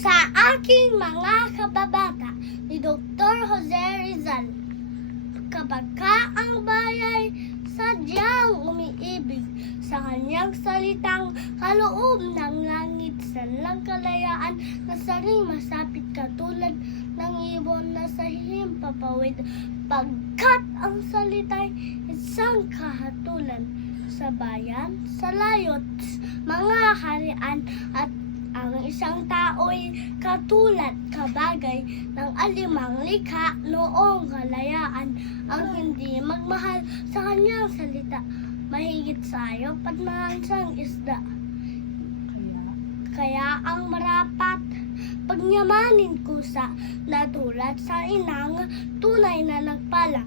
Sa aking mga kababata ni Dr. Jose Rizal, kapag ka ang bayay sadyang umiibig sa kanyang salitang kaloob ng langit sa lang kalayaan na saring masapit katulad ng ibon na sa himpapawid, pagkat ang salita'y isang kahatulan sa bayan, sa layot, mga harian, at ang isang tao'y katulad kabagay ng alimang likha noong kalayaan, ang hindi magmahal sa kanyang salita, mahigit sa hayop at mahansang isda. Kaya ang marapat pagyamanin kusa na tulad sa inang tunay na nagpala,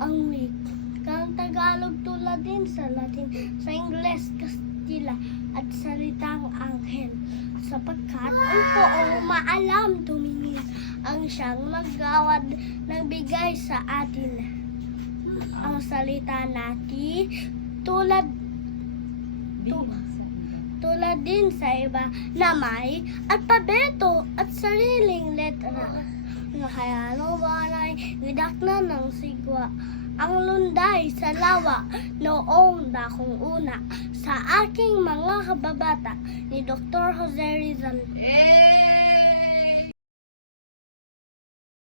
ang wikang Tagalog tulad din sa Latin, sa Ingles, Kastila at salitang anghel, sapagkat ang poong maalam tumingin ang siyang magawad nagbigay sa atin. Ang salita natin tulad din sa iba na may alpabeto at sariling letra. Nakayano ba na'y nidakna ng sigwa ang lunday sa lawa noong dakong una. Sa aking mga kababata ni Dr. Jose Rizal.